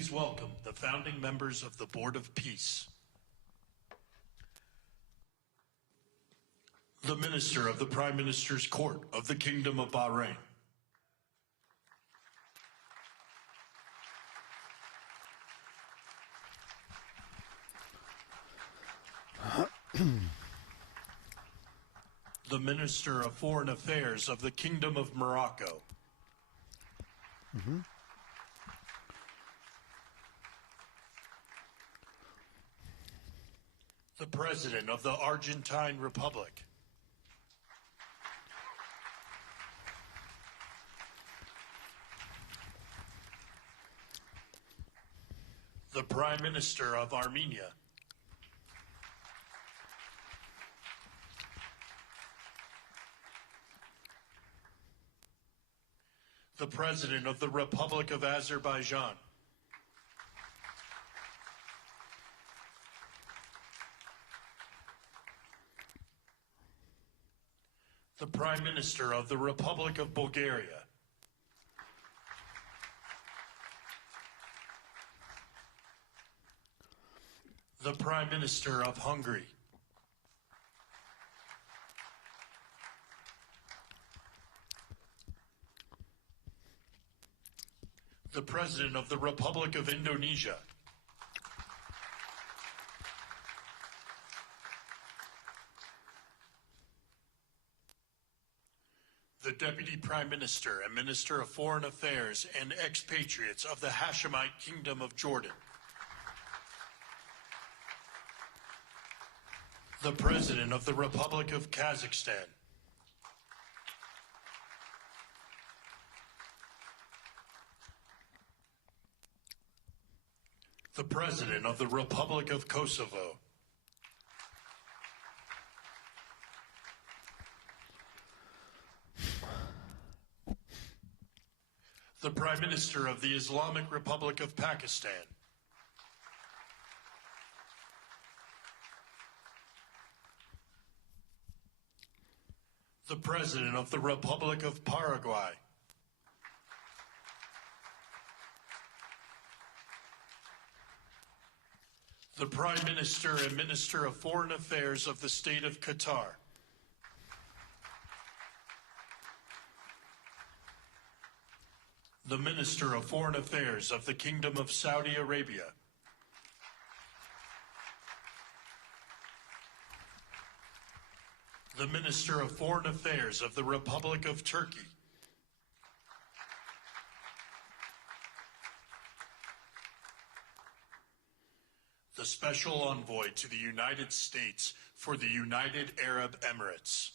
Please welcome the founding members of the Board of Peace. The Minister of the Prime Minister's Court of the Kingdom of Bahrain. The Minister of Foreign Affairs of the Kingdom of Morocco. The President of the Argentine Republic. The Prime Minister of Armenia. The President of the Republic of Azerbaijan. The Prime Minister of the Republic of Bulgaria. The Prime Minister of Hungary. The President of the Republic of Indonesia. The Deputy Prime Minister and Minister of Foreign Affairs and expatriates of the Hashemite Kingdom of Jordan. The President of the Republic of Kazakhstan. The President of the Republic of Kosovo. The Prime Minister of the Islamic Republic of Pakistan. The President of the Republic of Paraguay. The Prime Minister and Minister of Foreign Affairs of the State of Qatar. The Minister of Foreign Affairs of the Kingdom of Saudi Arabia. The Minister of Foreign Affairs of the Republic of Turkey. The Special Envoy to the United States for the United Arab Emirates.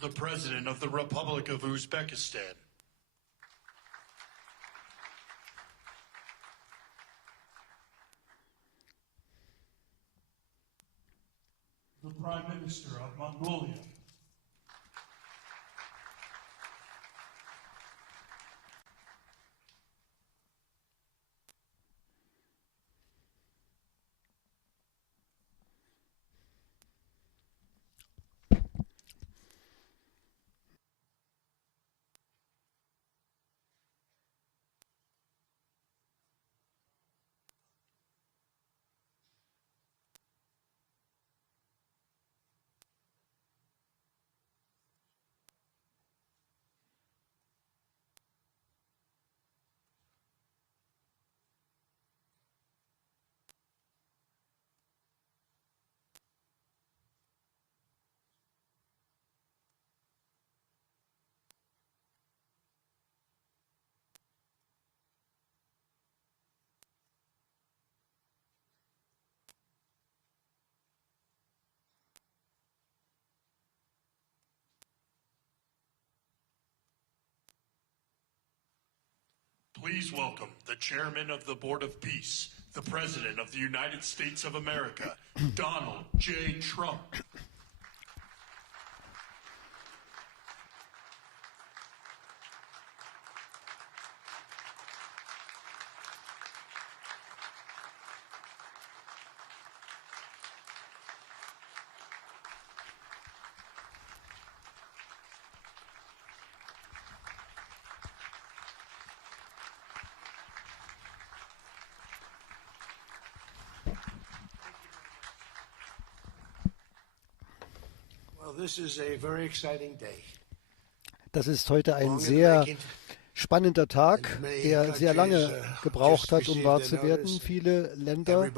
The President of the Republic of Uzbekistan. The Prime Minister of Mongolia. Please welcome the Chairman of the Board of Peace, the President of the United States of America, Donald J. Trump. Das ist heute ein sehr spannender Tag, der sehr lange gebraucht hat, um wahr zu werden. Viele Länder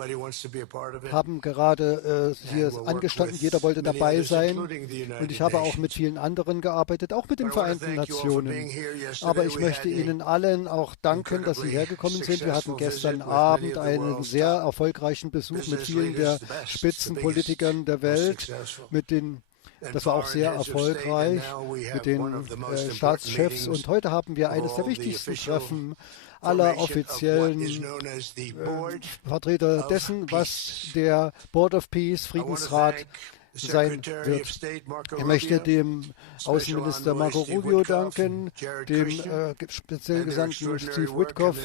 haben gerade hier angestanden, jeder wollte dabei sein. Und ich habe auch mit vielen anderen gearbeitet, auch mit den Vereinten Nationen. Aber ich möchte Ihnen allen auch danken, dass Sie hergekommen sind. Wir hatten gestern Abend einen sehr erfolgreichen Besuch mit vielen der Spitzenpolitikern der Welt, das war auch sehr erfolgreich mit den Staatschefs. Und heute haben wir eines der wichtigsten Treffen aller offiziellen Vertreter dessen, was der Board of Peace, Friedensrat, sein wird. Ich möchte dem Außenminister Marco Rubio danken, dem speziellen Gesandten Steve Witkoff,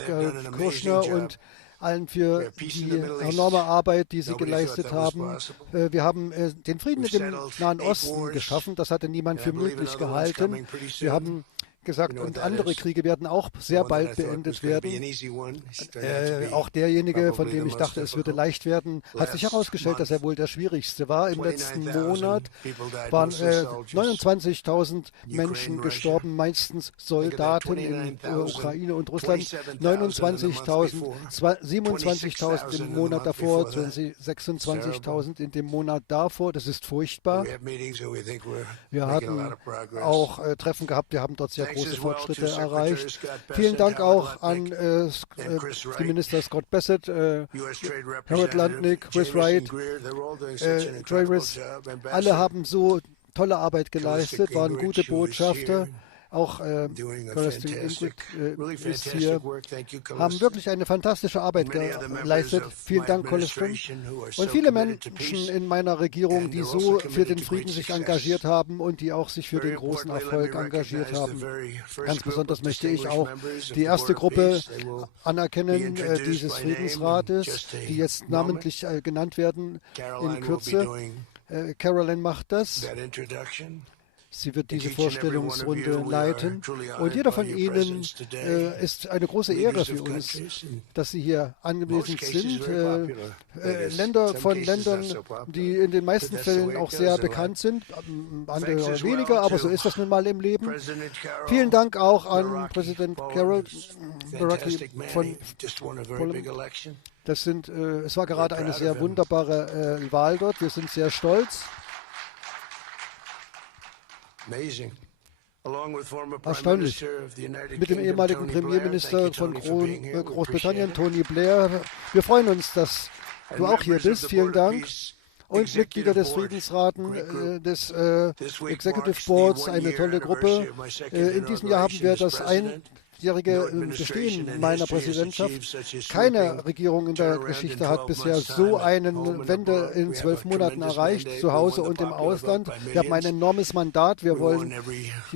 Kushner und allen für die enorme Arbeit, die sie geleistet haben. Wir haben den Frieden mit dem Nahen Osten geschaffen. Das hatte niemand für möglich gehalten. Wir haben gesagt, und andere Kriege werden auch sehr bald beendet werden. Auch derjenige, von dem ich dachte, es würde leicht werden, hat sich herausgestellt, dass er wohl der schwierigste war. Im letzten Monat waren 29.000 Menschen gestorben, meistens Soldaten in Ukraine und Russland. 29.000, 27.000 im Monat davor, 26.000 in dem Monat davor. Das ist furchtbar. Wir hatten auch Treffen gehabt, wir haben dort sehr große Fortschritte erreicht. Vielen Dank auch an die Minister Scott Bassett, Harold Lutnick, Chris Wright, Travis. Alle haben so tolle Arbeit geleistet, waren gute Botschafter. Auch Ingrid ist hier, haben wirklich eine fantastische Arbeit geleistet. Vielen Dank, Colestin. Und viele Menschen in meiner Regierung, die so für den Frieden sich engagiert haben und die auch sich für den großen Erfolg engagiert haben. Ganz besonders möchte ich auch die erste Gruppe anerkennen, dieses Friedensrates, die jetzt namentlich genannt werden in Kürze. Caroline macht das. Sie wird diese Vorstellungsrunde leiten. Und jeder von Ihnen ist eine große Ehre für uns, dass Sie hier anwesend sind. Länder, die in den meisten Fällen auch sehr bekannt sind, andere weniger, aber so ist das nun mal im Leben. Vielen Dank auch an Präsident Carroll von Polen. Es war gerade eine sehr wunderbare Wahl dort. Wir sind sehr stolz. Erstaunlich. Mit dem ehemaligen Premierminister von Großbritannien, Tony Blair. Wir freuen uns, dass du auch hier bist. Vielen Dank. Und Mitglieder des Friedensraten, des Executive Boards, eine tolle Gruppe. In diesem Jahr haben wir das einjährige Bestehen meiner Präsidentschaft. Keine Regierung in der Geschichte hat bisher so einen Wende in 12 Monaten erreicht, zu Hause und im Ausland. Wir haben ein enormes Mandat. Wir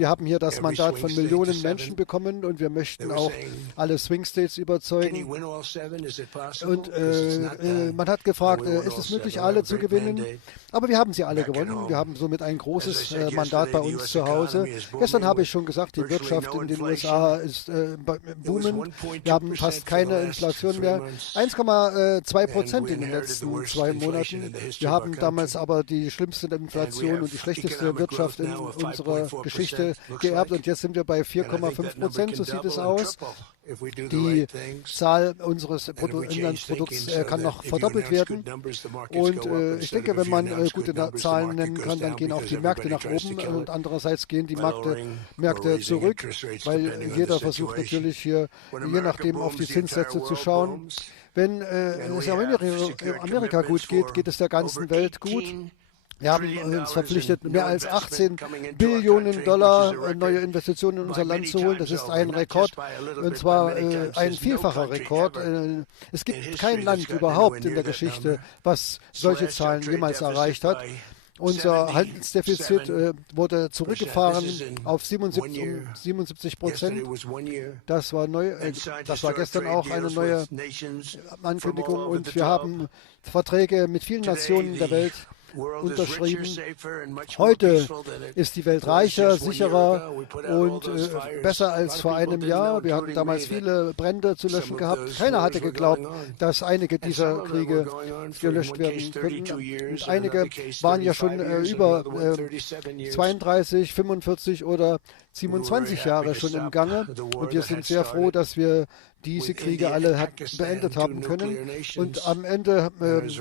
haben hier das Mandat von Millionen Menschen bekommen und wir möchten auch alle Swing States überzeugen. Und man hat gefragt, ist es möglich, alle zu gewinnen? Aber wir haben sie alle gewonnen. Wir haben somit ein großes Mandat bei uns zu Hause. Gestern habe ich schon gesagt, die Wirtschaft in den USA ist boomen. Wir haben fast keine Inflation mehr. 1,2% in den letzten 2 Monaten. Wir haben damals aber die schlimmste Inflation und die schlechteste Wirtschaft in unserer Geschichte geerbt und jetzt sind wir bei 4,5%, so sieht es aus. Die Zahl unseres Bruttoinlandsprodukts kann noch verdoppelt werden. Und ich denke, wenn man gute Zahlen nennen kann, dann gehen auch die Märkte nach oben und andererseits gehen die Märkte zurück, weil jeder versucht natürlich hier, je nachdem, auf die Zinssätze zu schauen. Wenn es Amerika gut geht, geht es der ganzen Welt gut. Wir haben uns verpflichtet, mehr als 18 Billionen Dollar neue Investitionen in unser Land zu holen. Das ist ein Rekord, und zwar ein vielfacher Rekord. Es gibt kein Land überhaupt in der Geschichte, was solche Zahlen jemals erreicht hat. Unser Handelsdefizit wurde zurückgefahren auf 77%. Das war neu. Das war gestern auch eine neue Ankündigung. Und wir haben Verträge mit vielen Nationen der Welt. unterschrieben. Heute ist die Welt reicher, sicherer und besser als vor einem Jahr. Wir hatten damals viele Brände zu löschen gehabt. Keiner hatte geglaubt, dass einige dieser Kriege gelöscht werden könnten. Und einige waren ja schon über 32, 45 oder 27 Jahre schon im Gange. Und wir sind sehr froh, dass wir diese Kriege alle beendet haben können. Und am Ende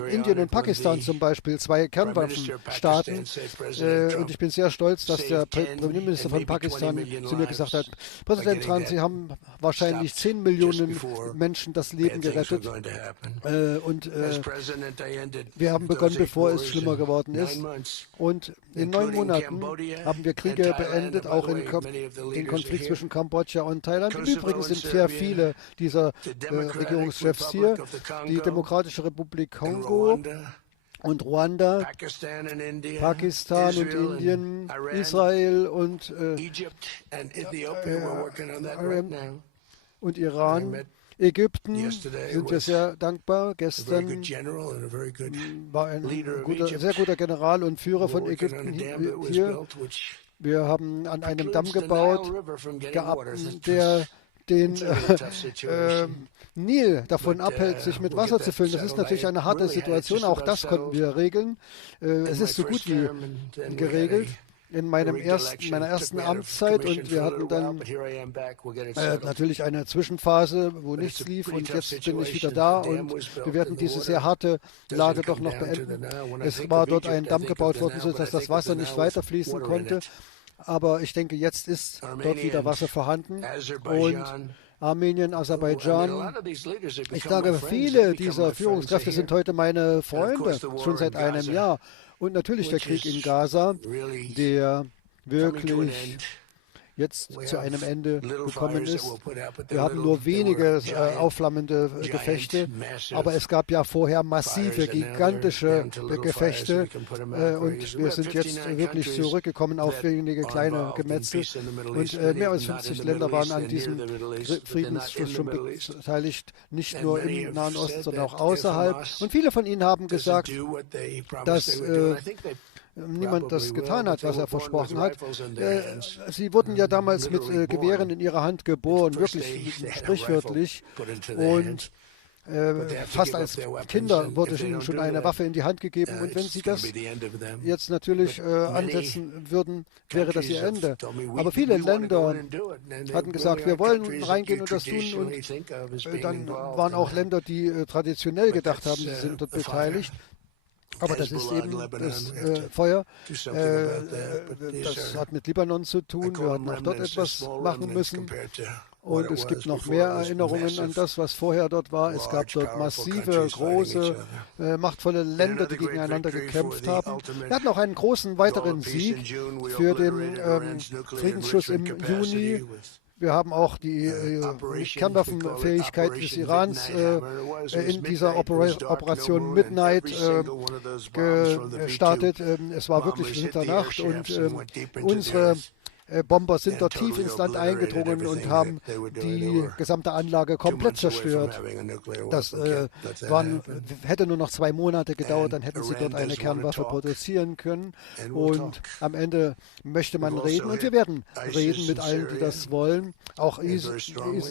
Indien und Pakistan zum Beispiel, zwei Kernwaffenstaaten. Und ich bin sehr stolz, dass der Premierminister von Pakistan zu mir gesagt hat, Präsident Trump, Sie haben wahrscheinlich 10 Millionen Menschen das Leben gerettet. Und wir haben begonnen, bevor es schlimmer geworden ist. Und in 9 Monaten haben wir Kriege beendet, auch den Konflikt zwischen Kambodscha und Thailand. Im Übrigen sind sehr viele dieser Regierungschefs hier, die Demokratische Republik Kongo und Ruanda, Pakistan und Indien, Israel und Iran. Ägypten sind wir sehr dankbar. Gestern war ein sehr guter General und Führer von Ägypten hier. Wir haben an einem Damm gebaut, der den Nil davon abhält, sich mit Wasser zu füllen. Das ist natürlich eine harte Situation. Auch das konnten wir regeln. Es ist so gut wie geregelt in meiner ersten Amtszeit, und wir hatten dann natürlich eine Zwischenphase, wo nichts lief, und jetzt bin ich wieder da und wir werden diese sehr harte Lage doch noch beenden. Es war dort ein Damm gebaut worden, sodass das Wasser nicht weiterfließen konnte, aber ich denke, jetzt ist dort wieder Wasser vorhanden. Und Armenien, Aserbaidschan. Ich sage, viele dieser Führungskräfte sind heute meine Freunde, schon seit einem Jahr. Und natürlich der Krieg in Gaza, der wirklich jetzt zu einem Ende gekommen ist. Wir haben nur wenige aufflammende Gefechte, aber es gab ja vorher massive, gigantische Gefechte, und wir sind jetzt wirklich zurückgekommen auf wenige kleine Gemetzel, und mehr als 50 Länder waren an diesem Friedensschluss schon beteiligt, nicht nur im Nahen Osten, sondern auch außerhalb. Und viele von ihnen haben gesagt, dass niemand das getan hat, was er versprochen hat. Sie wurden ja damals mit Gewehren in ihrer Hand geboren, wirklich sprichwörtlich. Und fast als Kinder wurde ihnen schon eine Waffe in die Hand gegeben. Und wenn sie das jetzt natürlich ansetzen würden, wäre das ihr Ende. Aber viele Länder hatten gesagt, wir wollen reingehen und das tun. Und dann waren auch Länder, die traditionell gedacht haben, sie sind dort beteiligt. Aber das ist eben das Feuer. Das hat mit Libanon zu tun. Wir hatten auch dort etwas machen müssen. Und es gibt noch mehr Erinnerungen an das, was vorher dort war. Es gab dort massive, große, machtvolle Länder, die gegeneinander gekämpft haben. Wir hatten auch einen großen weiteren Sieg für den Friedensschluss im Juni. Wir haben auch die Kernwaffenfähigkeit des Irans in dieser Operation Midnight gestartet. Es war wirklich Mitternacht, und unsere Bomber sind dort tief ins Land eingedrungen und haben die gesamte Anlage komplett zerstört. Das hätte nur noch 2 Monate gedauert, dann hätten sie dort eine Kernwaffe produzieren können. Und am Ende möchte man reden, und wir werden reden mit allen, die das wollen. Auch ISIS in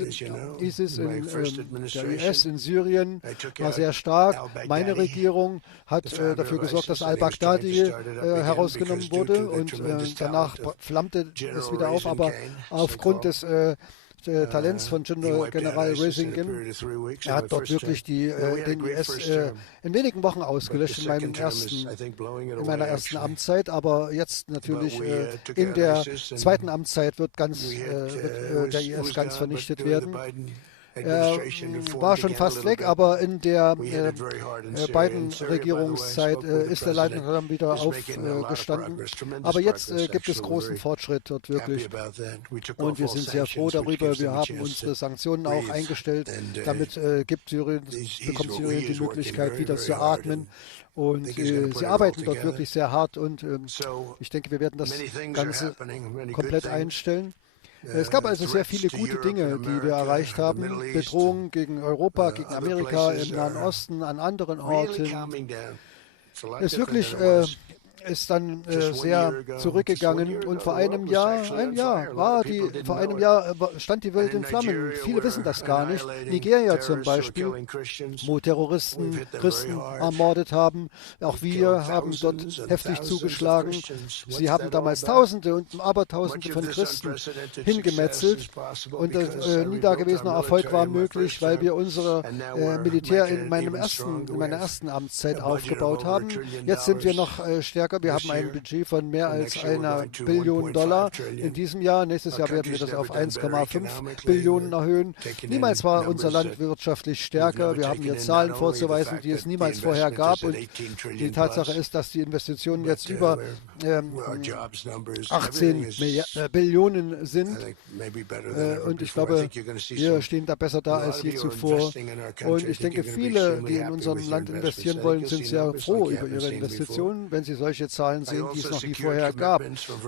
der US in Syrien war sehr stark. Meine Regierung hat dafür gesorgt, dass al-Baghdadi herausgenommen wurde, und danach flammte es wieder auf, aber aufgrund des Talents von General Risingen, er hat dort wirklich den US in wenigen Wochen ausgelöscht in meiner ersten Amtszeit, aber jetzt natürlich in der zweiten Amtszeit wird der IS ganz vernichtet werden. Er war schon fast weg, aber in der Biden-Regierungszeit ist er leider dann wieder aufgestanden. Aber jetzt gibt es großen Fortschritt dort wirklich. Und wir sind sehr froh darüber. Wir haben unsere Sanktionen auch eingestellt. Damit bekommt Syrien die Möglichkeit, wieder zu atmen. Und sie arbeiten dort wirklich sehr hart. Und ich denke, wir werden das Ganze komplett einstellen. Es gab also sehr viele gute Dinge, die wir erreicht haben. Bedrohungen gegen Europa, gegen Amerika, im Nahen Osten, an anderen Orten. ist wirklich ist dann sehr zurückgegangen und vor einem Jahr stand die Welt in Flammen. Viele wissen das gar nicht. Nigeria zum Beispiel, wo Terroristen Christen ermordet haben. Auch wir haben dort heftig zugeschlagen. Sie haben damals Tausende und Abertausende von Christen hingemetzelt und nie dagewesener Erfolg war möglich, weil wir unser Militär in meiner ersten Amtszeit aufgebaut haben. Jetzt sind wir noch stärker. Wir haben ein Budget von mehr als $1 Billion in diesem Jahr. Nächstes Jahr werden wir das auf 1,5 Billionen erhöhen. Niemals war unser Land wirtschaftlich stärker. Wir haben hier Zahlen vorzuweisen, die es niemals vorher gab. Und die Tatsache ist, dass die Investitionen jetzt über 18 Billionen sind. Und ich glaube, wir stehen da besser da als je zuvor. Und ich denke, viele, die in unserem Land investieren wollen, sind sehr froh über ihre Investitionen, wenn sie solche Zahlen sehen, die es noch nie vorher gab.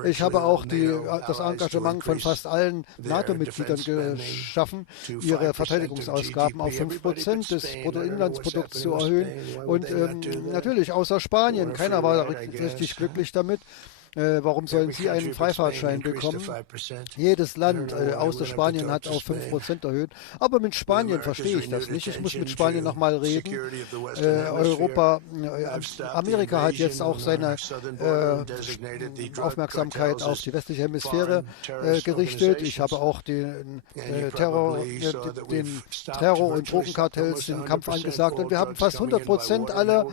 Ich habe auch das Engagement von fast allen NATO-Mitgliedern geschaffen, ihre Verteidigungsausgaben auf 5% des Bruttoinlandsprodukts zu erhöhen. Und natürlich außer Spanien, keiner war richtig glücklich damit. Warum sollen Sie einen Freifahrtschein bekommen? Jedes Land außer Spanien hat auf 5% erhöht. Aber mit Spanien verstehe ich das nicht. Ich muss mit Spanien nochmal reden. Amerika hat jetzt auch seine Aufmerksamkeit auf die westliche Hemisphäre gerichtet. Ich habe auch den Terror und Drogenkartells den Kampf angesagt. Und wir haben fast 100% aller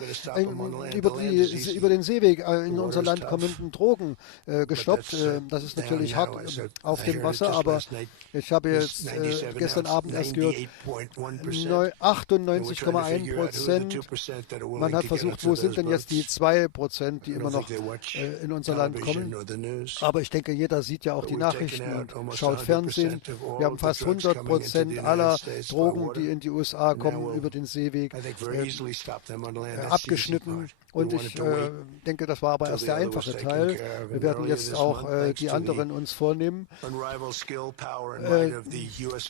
über den Seeweg in unser Land kommenden Drogen gestoppt. Das ist natürlich hart auf dem Wasser, aber ich habe jetzt gestern Abend erst gehört, 98,1%. Man hat versucht, wo sind denn jetzt die 2%, die immer noch in unser Land kommen. Aber ich denke, jeder sieht ja auch die Nachrichten und schaut Fernsehen. Wir haben fast 100% aller Drogen, die in die USA kommen, über den Seeweg abgeschnitten. Und ich denke, das war aber erst der einfache Teil. Wir werden jetzt auch die anderen uns vornehmen.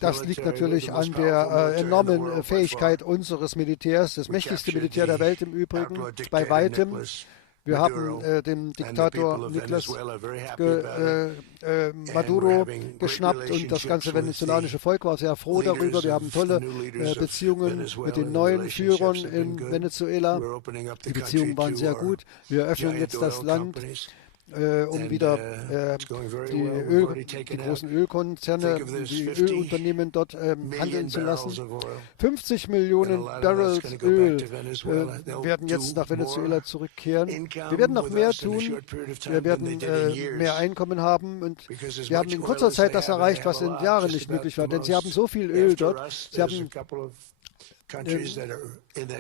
Das liegt natürlich an der enormen Fähigkeit unseres Militärs, das mächtigste Militär der Welt im Übrigen, bei weitem. Wir haben den Diktator Nicolás Maduro geschnappt und das ganze venezolanische Volk war sehr froh darüber. Wir haben tolle Beziehungen mit den neuen Führern in Venezuela. Die Beziehungen waren sehr gut. Wir öffnen jetzt das Land, um wieder die großen Ölkonzerne, die Ölunternehmen dort handeln zu lassen. 50 Millionen Barrels Öl werden jetzt nach Venezuela zurückkehren. Wir werden noch mehr tun. Wir werden mehr Einkommen haben. Und wir haben in kurzer Zeit das erreicht, was in Jahren nicht möglich war. Denn sie haben so viel Öl dort. Sie haben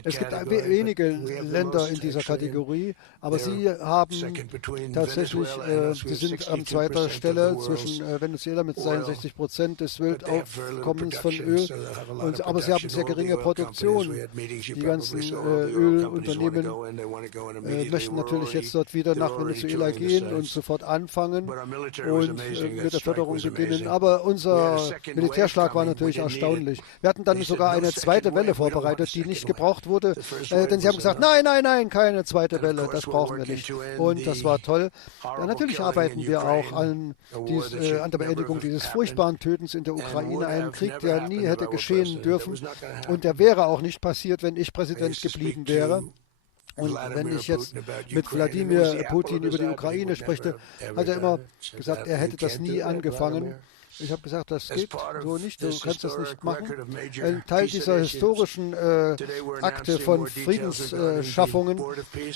es gibt wenige Länder in dieser Kategorie, aber sie haben tatsächlich, sie sind an zweiter Stelle zwischen Venezuela mit 62% des Weltaufkommens von Öl, aber sie haben sehr geringe Produktion. Die ganzen Ölunternehmen möchten natürlich jetzt dort wieder nach Venezuela gehen und sofort anfangen und mit der Förderung beginnen. Aber unser Militärschlag war natürlich erstaunlich. Wir hatten dann sogar eine zweite Welle vorbereitet, die nicht gebraucht wurde, denn sie haben gesagt, nein, nein, nein, keine zweite Welle, das brauchen wir nicht. Und das war toll. Ja, natürlich arbeiten wir auch an der Beendigung dieses furchtbaren Tötens in der Ukraine, einen Krieg, der nie hätte geschehen dürfen und der wäre auch nicht passiert, wenn ich Präsident geblieben wäre. Und wenn ich jetzt mit Wladimir Putin über die Ukraine spreche, hat er immer gesagt, er hätte das nie angefangen. Ich habe gesagt, das geht so nicht, du kannst das nicht machen. Ein Teil dieser historischen Akte von Friedensschaffungen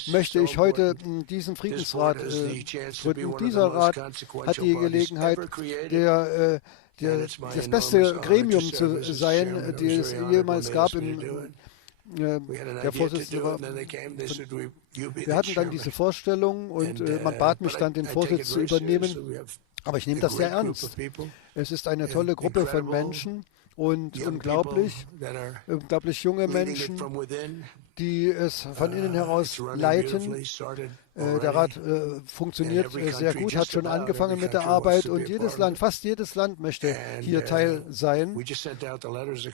möchte ich heute diesen Friedensrat gründen. Dieser Rat hat die Gelegenheit, das beste Gremium zu sein, die es jemals gab. Der Vorsitzende war. Wir hatten dann diese Vorstellung und man bat mich dann, den Vorsitz zu übernehmen. Aber ich nehme das sehr ernst. Es ist eine tolle Gruppe von Menschen und unglaublich junge Menschen, die es von innen heraus leiten. Der Rat funktioniert sehr gut, hat schon angefangen mit der Arbeit und jedes Land, fast jedes Land möchte hier Teil sein.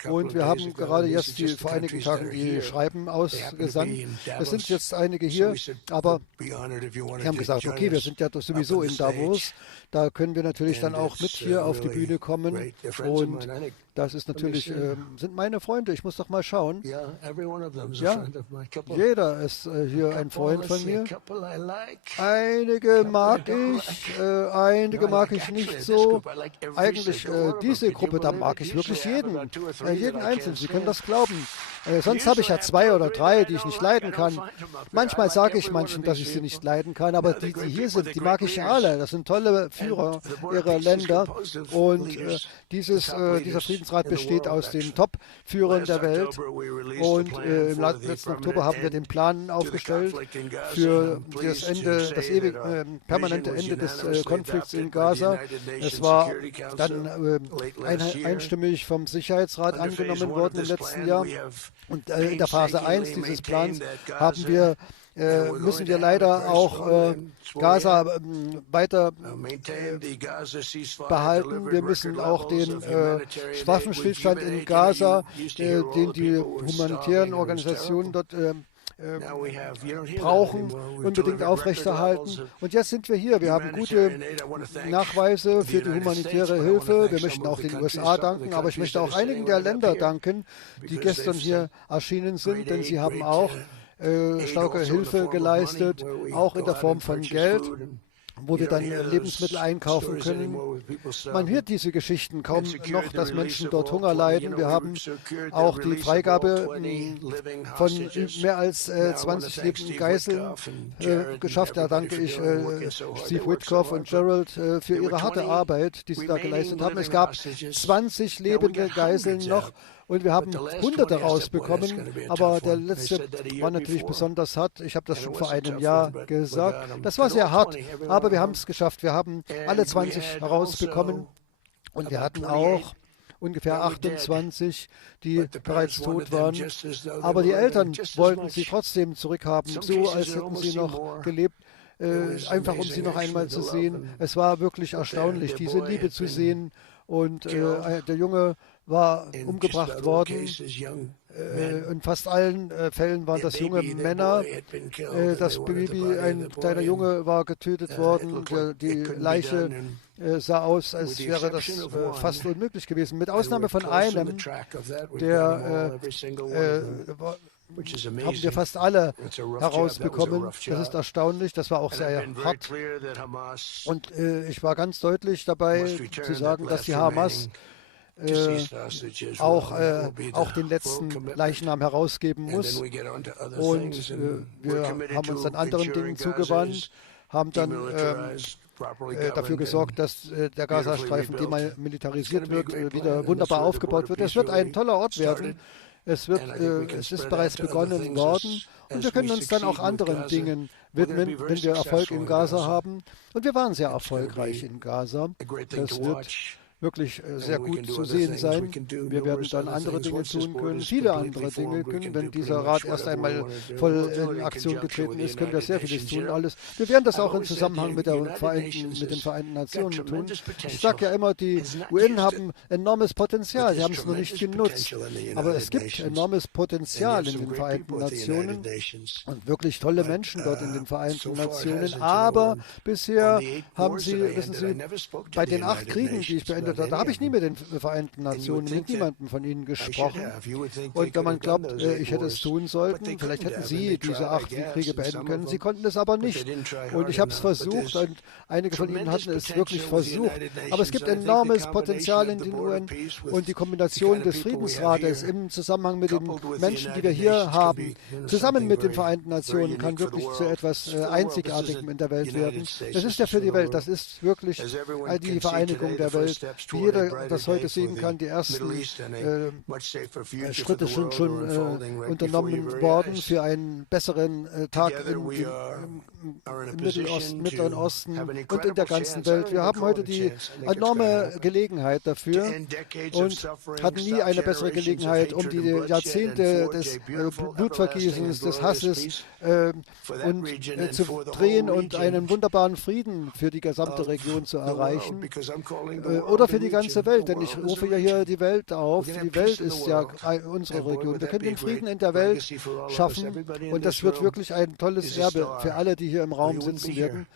Und wir haben gerade jetzt vor einigen Tagen die Schreiben ausgesandt. Es sind jetzt einige hier, aber wir haben gesagt, okay, wir sind ja doch sowieso in Davos. Da können wir natürlich dann auch mit hier auf die Bühne kommen. Und das ist natürlich, sind meine Freunde. Ich muss doch mal schauen. Ja, jeder ist hier ein Freund von mir. Einige mag ich nicht so. Eigentlich diese Gruppe, da mag ich wirklich jeden Einzelnen. Sie können das glauben. Sonst habe ich ja 2 oder 3, die ich nicht leiden kann. Manchmal sage ich manchen, dass ich sie nicht leiden kann, aber die hier sind, die mag ich ja alle. Das sind tolle Führer ihrer Länder. Und dieser Friedensrat besteht aus den Top-Führern der Welt. Und im letzten Oktober haben wir den Plan aufgestellt für das permanente Ende des Konflikts in Gaza. Es war dann einstimmig vom Sicherheitsrat angenommen worden im letzten Jahr. Und in der Phase 1 dieses Plans müssen wir leider auch Gaza weiter behalten. Wir müssen auch den Waffenstillstand in Gaza, den die humanitären Organisationen dort brauchen, unbedingt aufrechterhalten. Und jetzt sind wir hier. Wir haben gute Nachweise für die humanitäre Hilfe. Wir möchten auch den USA danken, aber ich möchte auch einigen der Länder danken, die gestern hier erschienen sind, denn sie haben auch starke Hilfe geleistet, auch in der Form von Geld, wo wir dann Lebensmittel einkaufen können. Man hört diese Geschichten kaum noch, dass Menschen dort Hunger leiden. Wir haben auch die Freigabe von mehr als 20 lebenden Geiseln geschafft. Da danke ich Steve Witkoff und Gerald für ihre harte Arbeit, die sie da geleistet haben. Es gab 20 lebende Geiseln noch. Und wir haben Hunderte rausbekommen, aber der letzte war natürlich besonders hart. Ich habe das schon vor einem Jahr gesagt. Das war sehr hart, aber wir haben es geschafft. Wir haben alle 20 herausbekommen und wir hatten auch ungefähr 28, die bereits tot waren. Aber die Eltern wollten sie trotzdem zurückhaben, so als hätten sie noch gelebt. Einfach um sie noch einmal zu sehen. Es war wirklich erstaunlich, diese Liebe zu sehen. Und der Junge war umgebracht worden. In fast allen Fällen waren das junge Männer. Das Baby, ein kleiner Junge, war getötet worden. Die Leiche sah aus, als wäre das fast unmöglich gewesen. Mit Ausnahme von einem, der haben wir fast alle herausbekommen. Das ist erstaunlich, das war auch sehr hart. Und ich war ganz deutlich dabei zu sagen, dass die Hamas auch den letzten Leichnam herausgeben muss. Und wir haben uns dann anderen Dingen zugewandt, haben dann dafür gesorgt, dass der Gazastreifen demilitarisiert wird, wieder wunderbar aufgebaut wird. Es wird ein toller Ort werden. Es ist bereits begonnen worden und wir können uns dann auch anderen Dingen widmen, wenn wir Erfolg in Gaza haben. Und wir waren sehr erfolgreich in Gaza. Das wird wirklich sehr gut zu sehen sein. Wir werden dann andere Dinge tun können, viele andere Dinge können. Wenn dieser Rat erst einmal voll in Aktion getreten ist, können wir sehr vieles tun. Wir werden das auch im Zusammenhang mit den Vereinten Nationen tun. Ich sage ja immer, die UN haben enormes Potenzial. Sie haben es noch nicht genutzt. Aber es gibt enormes Potenzial in den Vereinten Nationen und wirklich tolle Menschen dort in den Vereinten Nationen. Aber bisher haben sie, wissen Sie, bei den 8 Kriegen, die ich beendet habe, da habe ich nie mit den Vereinten Nationen, mit niemandem von ihnen gesprochen. Und wenn man glaubt, ich hätte es tun sollten, vielleicht hätten sie diese 8 Kriege beenden können. Sie konnten es aber nicht. Und ich habe es versucht und einige von ihnen hatten es wirklich versucht. Aber es gibt enormes Potenzial in den UN und die Kombination des Friedensrates im Zusammenhang mit den Menschen, die wir hier haben, zusammen mit den Vereinten Nationen, kann wirklich zu etwas Einzigartigem in der Welt werden. Das ist ja für die Welt, das ist wirklich die Vereinigung der Welt. wie jeder das heute sehen kann, die ersten Schritte sind schon unternommen worden für einen besseren Tag im Mittleren Osten und in der ganzen Welt. Wir haben heute die enorme Gelegenheit dafür und hatten nie eine bessere Gelegenheit, um die Jahrzehnte des Blutvergießens, des Hasses zu drehen und einen wunderbaren Frieden für die gesamte Region zu erreichen oder für die ganze Welt. Denn ich rufe ja hier die Welt auf. Die Welt ist ja unsere Region. Wir können den Frieden in der Welt schaffen und das wird wirklich ein tolles Erbe für alle, die hier im Raum sitzen werden.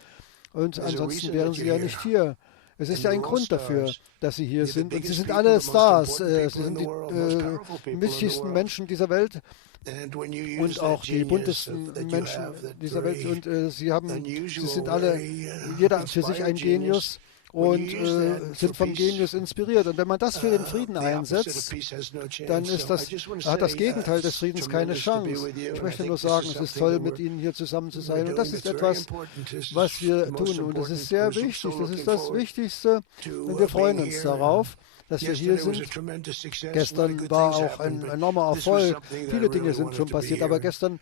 Und ansonsten wären sie ja nicht hier. Es ist ja ein Grund dafür, dass sie hier sind. Und sie sind alle Stars. Sie sind die wichtigsten Menschen dieser Welt und auch die buntesten Menschen dieser Welt. Und sie sind alle, jeder für sich ein Genius und sind vom Genius inspiriert. Und wenn man das für den Frieden einsetzt, dann hat das Gegenteil des Friedens keine Chance. Ich möchte nur sagen, es ist toll, mit Ihnen hier zusammen zu sein. Und das ist etwas, was wir tun. Und das ist sehr wichtig. Das ist das Wichtigste. Und wir freuen uns darauf, dass wir hier sind. Gestern war auch ein enormer Erfolg. Viele Dinge sind schon passiert, aber gestern,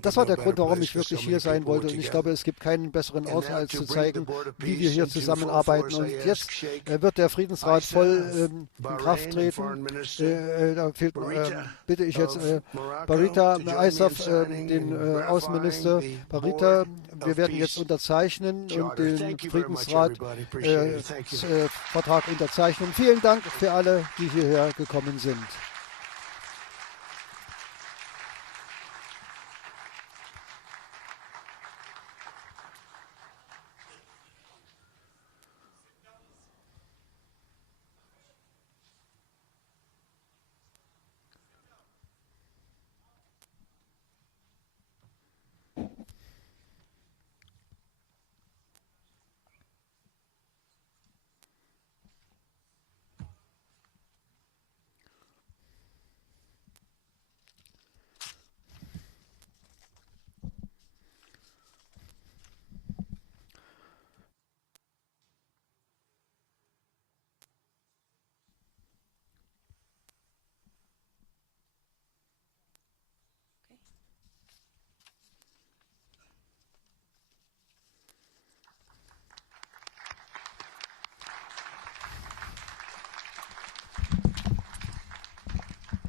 das war der Grund, warum ich wirklich hier sein wollte. Und ich glaube, es gibt keinen besseren Ort, als zu zeigen, wie wir hier zusammenarbeiten. Und jetzt wird der Friedensrat voll in Kraft treten. Da bitte ich jetzt Barita Isaf, den Außenminister. Barita, wir werden jetzt unterzeichnen und den Friedensrat Vertrag unterzeichnen. Vielen Dank für alle, die hierher gekommen sind.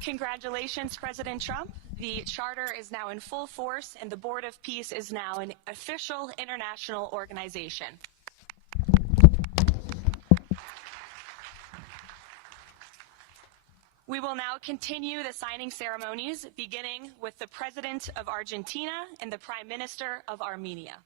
Congratulations, President Trump. The charter is now in full force and the Board of Peace is now an official international organization. We will now continue the signing ceremonies, beginning with the President of Argentina and the Prime Minister of Armenia.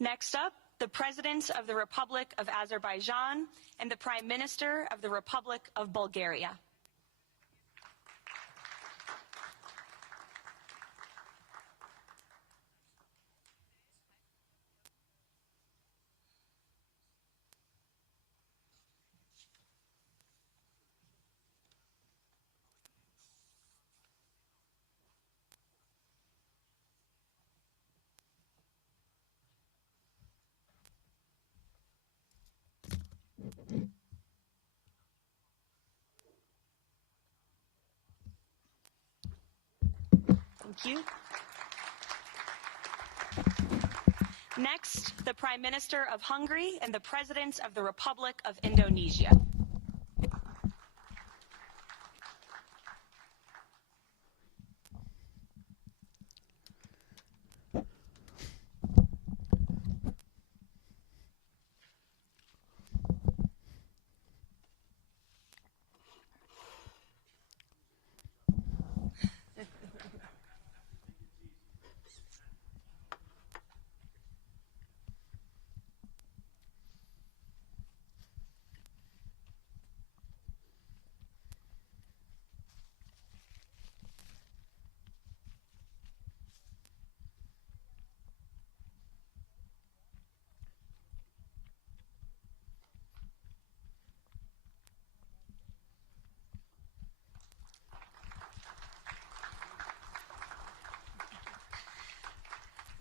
Next up, the President of the Republic of Azerbaijan and the Prime Minister of the Republic of Bulgaria. Thank you. Next, the Prime Minister of Hungary and the President of the Republic of Indonesia.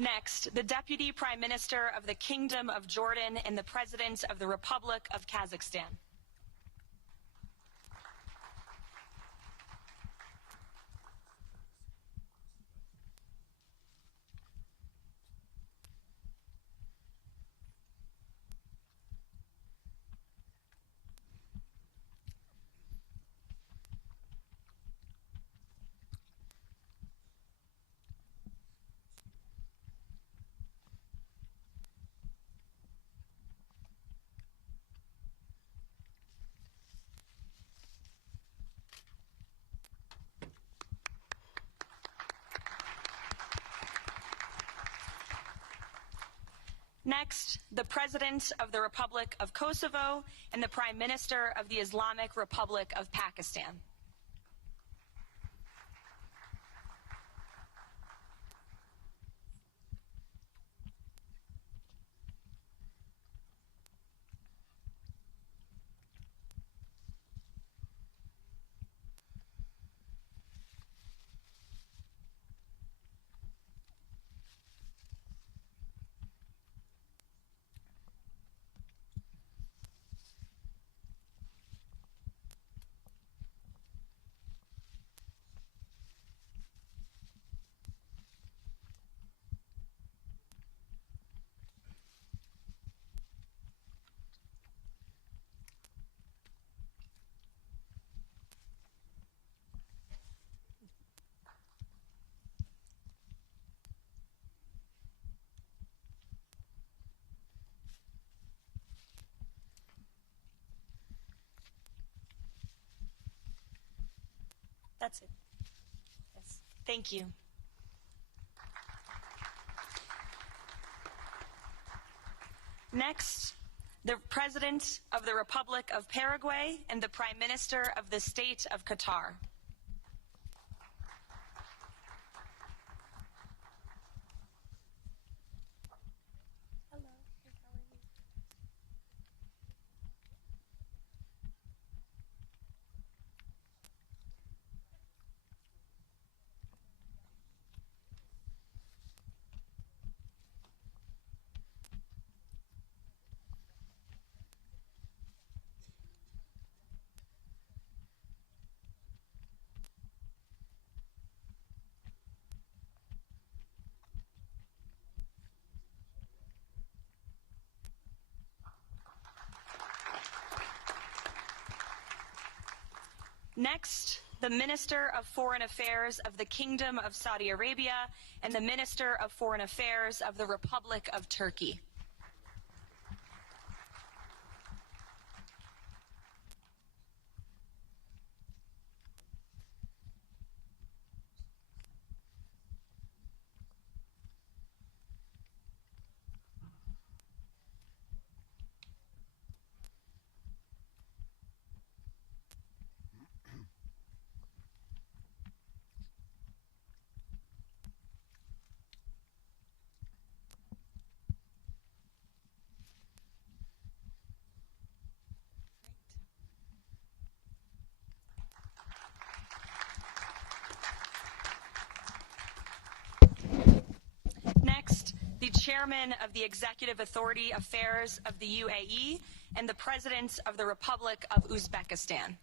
Next, the Deputy Prime Minister of the Kingdom of Jordan and the President of the Republic of Kazakhstan. Next, the President of the Republic of Kosovo and the Prime Minister of the Islamic Republic of Pakistan. That's it. Yes. Thank you. Next, the President of the Republic of Paraguay and the Prime Minister of the State of Qatar. Next, the Minister of Foreign Affairs of the Kingdom of Saudi Arabia and the Minister of Foreign Affairs of the Republic of Turkey. Next, the Chairman of the Executive Authority Affairs of the UAE and the President of the Republic of Uzbekistan.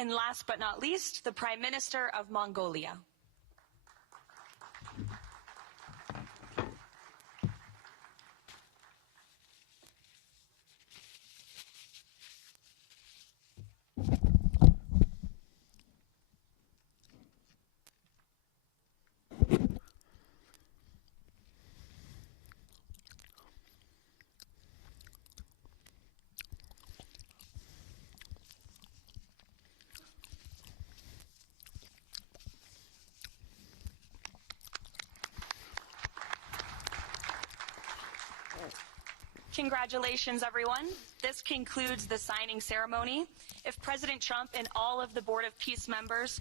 And last but not least, the Prime Minister of Mongolia. Congratulations, everyone. This concludes the signing ceremony. If President Trump and all of the Board of Peace members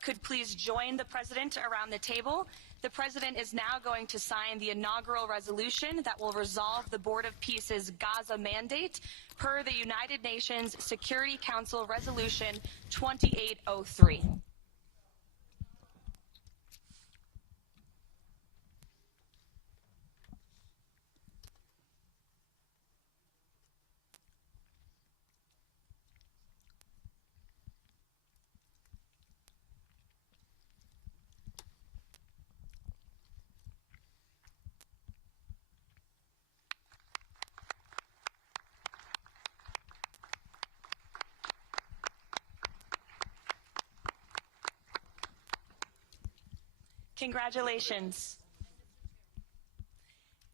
could please join the President around the table. The President is now going to sign the inaugural resolution that will resolve the Board of Peace's Gaza mandate per the United Nations Security Council Resolution 2803. Congratulations.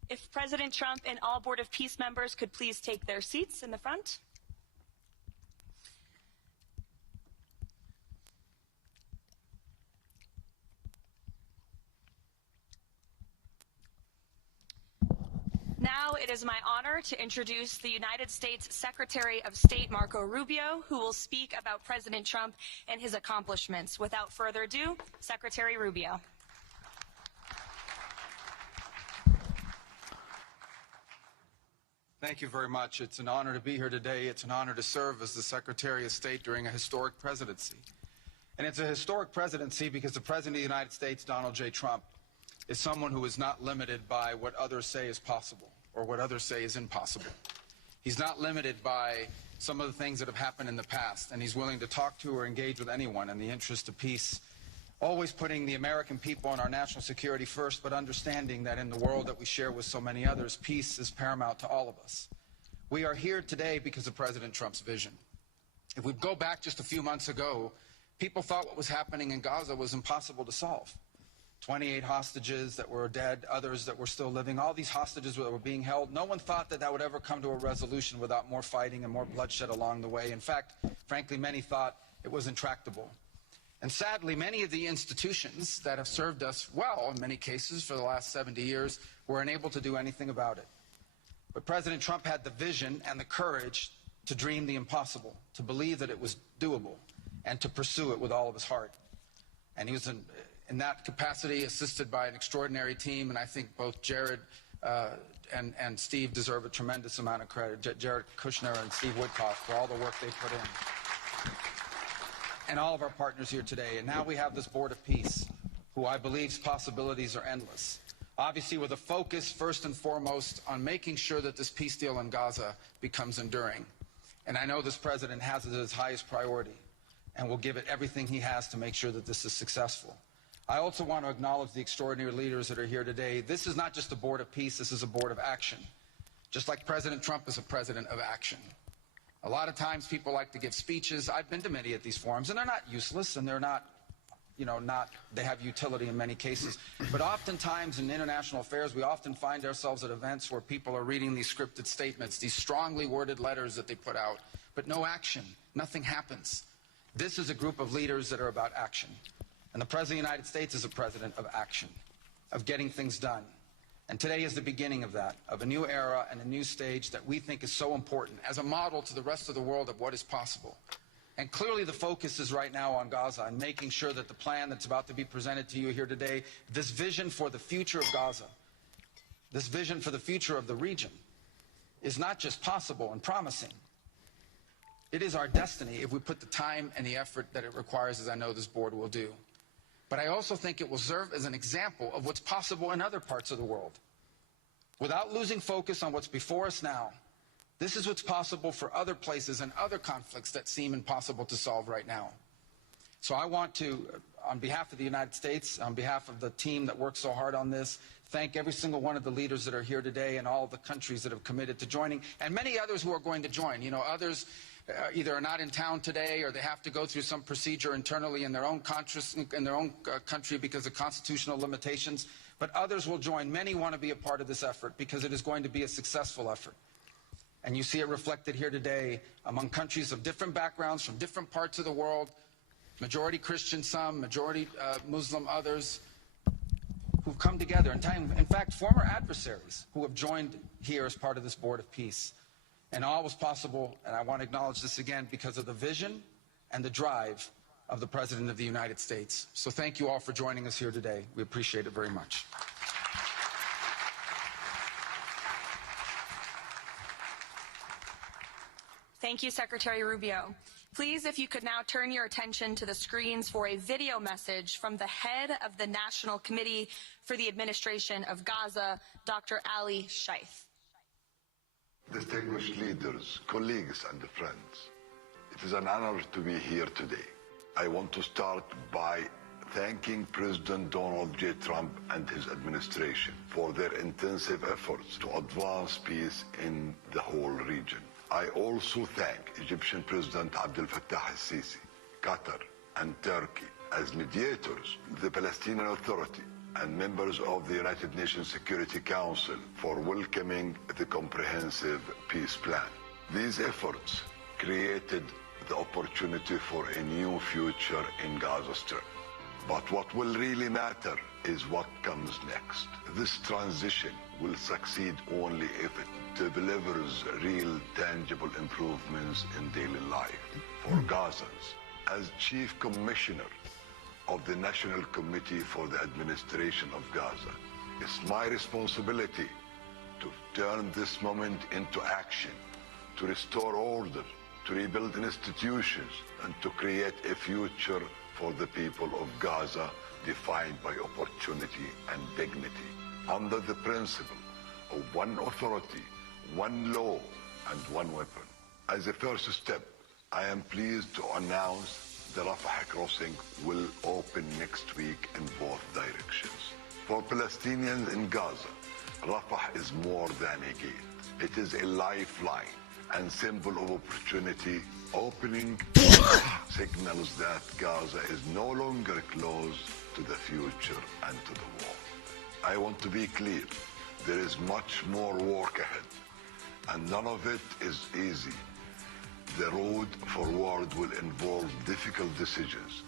If President Trump and all Board of Peace members could please take their seats in the front. Now it is my honor to introduce the United States Secretary of State Marco Rubio, who will speak about President Trump and his accomplishments. Without further ado, Secretary Rubio. Thank you very much. It's an honor to be here today. It's an honor to serve as the Secretary of State during a historic presidency. And it's a historic presidency because the President of the United States, Donald J. Trump, is someone who is not limited by what others say is possible or what others say is impossible. He's not limited by some of the things that have happened in the past, and he's willing to talk to or engage with anyone in the interest of peace, always putting the American people and our national security first, but understanding that in the world that we share with so many others, peace is paramount to all of us. We are here today because of President Trump's vision. If we go back just a few months ago, people thought what was happening in Gaza was impossible to solve. 28 hostages that were dead, others that were still living, all these hostages that were being held. No one thought that that would ever come to a resolution without more fighting and more bloodshed along the way. In fact, frankly, many thought it was intractable. And sadly, many of the institutions that have served us well, in many cases, for the last 70 years, were unable to do anything about it. But President Trump had the vision and the courage to dream the impossible, to believe that it was doable, and to pursue it with all of his heart. And he was in that capacity assisted by an extraordinary team, and I think both Jared and Steve deserve a tremendous amount of credit. Jared Kushner and Steve Woodcock for all the work they put in. And all of our partners here today. And now we have this Board of Peace, who I believe's possibilities are endless. Obviously with a focus first and foremost on making sure that this peace deal in Gaza becomes enduring. And I know this president has it as his highest priority and will give it everything he has to make sure that this is successful. I also want to acknowledge the extraordinary leaders that are here today. This is not just a Board of Peace, this is a Board of Action. Just like President Trump is a president of action. A lot of times people like to give speeches. I've been to many of these forums, and they're not useless, and they're not, they have utility in many cases. But oftentimes in international affairs, we often find ourselves at events where people are reading these scripted statements, these strongly worded letters that they put out, but no action. Nothing happens. This is a group of leaders that are about action. And the President of the United States is a president of action, of getting things done. And today is the beginning of that, of a new era and a new stage that we think is so important as a model to the rest of the world of what is possible. And clearly the focus is right now on Gaza and making sure that the plan that's about to be presented to you here today, this vision for the future of Gaza, this vision for the future of the region, is not just possible and promising. It is our destiny if we put the time and the effort that it requires, as I know this board will do. But I also think it will serve as an example of what's possible in other parts of the world. Without losing focus on what's before us now, this is what's possible for other places and other conflicts that seem impossible to solve right now. So I want to, on behalf of the United States, on behalf of the team that worked so hard on this, thank every single one of the leaders that are here today and all of the countries that have committed to joining, and many others who are going to join. Others either are not in town today or they have to go through some procedure internally in their own country because of constitutional limitations. But others will join. Many want to be a part of this effort because it is going to be a successful effort. And you see it reflected here today among countries of different backgrounds from different parts of the world, majority Christian some, majority Muslim others. who've come together, in fact, former adversaries who have joined here as part of this Board of Peace. And all was possible, and I want to acknowledge this again, because of the vision and the drive of the President of the United States. So thank you all for joining us here today. We appreciate it very much. Thank you, Secretary Rubio. Please, if you could now turn your attention to the screens for a video message from the head of the National Committee for the Administration of Gaza, Dr. Ali Shaith. Distinguished leaders, colleagues, and friends, it is an honor to be here today. I want to start by thanking President Donald J. Trump and his administration for their intensive efforts to advance peace in the whole region. I also thank Egyptian President Abdel Fattah al-Sisi, Qatar, and Turkey as mediators, the Palestinian Authority, and members of the United Nations Security Council for welcoming the comprehensive peace plan. These efforts created the opportunity for a new future in Gaza Strip. But what will really matter is what comes next. This transition will succeed only if it delivers real, tangible improvements in daily life for Gazans. As Chief Commissioner of the National Committee for the Administration of Gaza, it's my responsibility to turn this moment into action, to restore order, to rebuild institutions, and to create a future for the people of Gaza defined by opportunity and dignity, under the principle of one authority, one law, and one weapon. As a first step, I am pleased to announce the Rafah crossing will open next week in both directions. For Palestinians in Gaza, Rafah is more than a gate. It is a lifeline and symbol of opportunity. Opening signals that Gaza is no longer closed to the future and to the war. I want to be clear, there is much more work ahead, and none of it is easy. The road forward will involve difficult decisions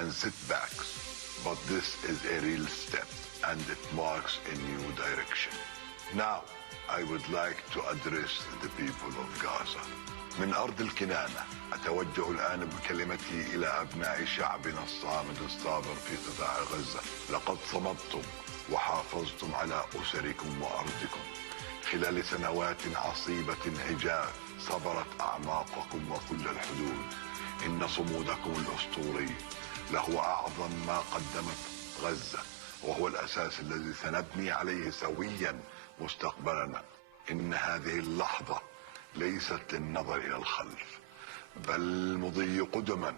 and setbacks, but this is a real step, and it marks a new direction. Now, I would like to address the people of Gaza. من أرض الكنانة أتوجه الآن بكلمتي إلى أبناء شعبنا الصامد الصابر في قطاع غزة. لقد صمدتم وحافظتم على أسركم وأرضكم خلال سنوات عصيبة هجاف صبرت أعماقكم وكل الحدود. إن صمودكم الأسطوري لهو أعظم ما قدمت غزة، وهو الأساس الذي سنبني عليه سويا مستقبلنا. إن هذه اللحظة ليست للنظر إلى الخلف، بل مضي قدما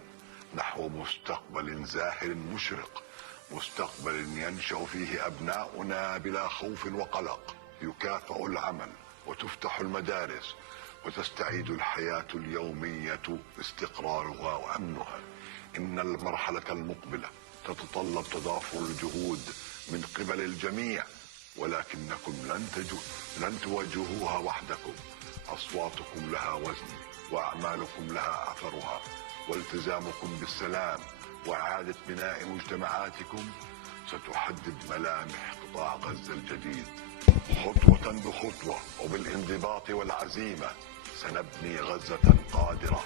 نحو مستقبل زاهر مشرق، مستقبل ينشأ فيه أبناؤنا بلا خوف وقلق، يكافأ العمل وتفتح المدارس وتستعيد الحياة اليومية استقرارها وأمنها. إن المرحلة المقبلة تتطلب تضافر الجهود من قبل الجميع، ولكنكم لن تواجهوها وحدكم. أصواتكم لها وزن، وأعمالكم لها أثرها، والتزامكم بالسلام وإعادة بناء مجتمعاتكم ستحدد ملامح قطاع غزة الجديد. خطوة بخطوة وبالانضباط والعزيمة سنبني غزة قادرة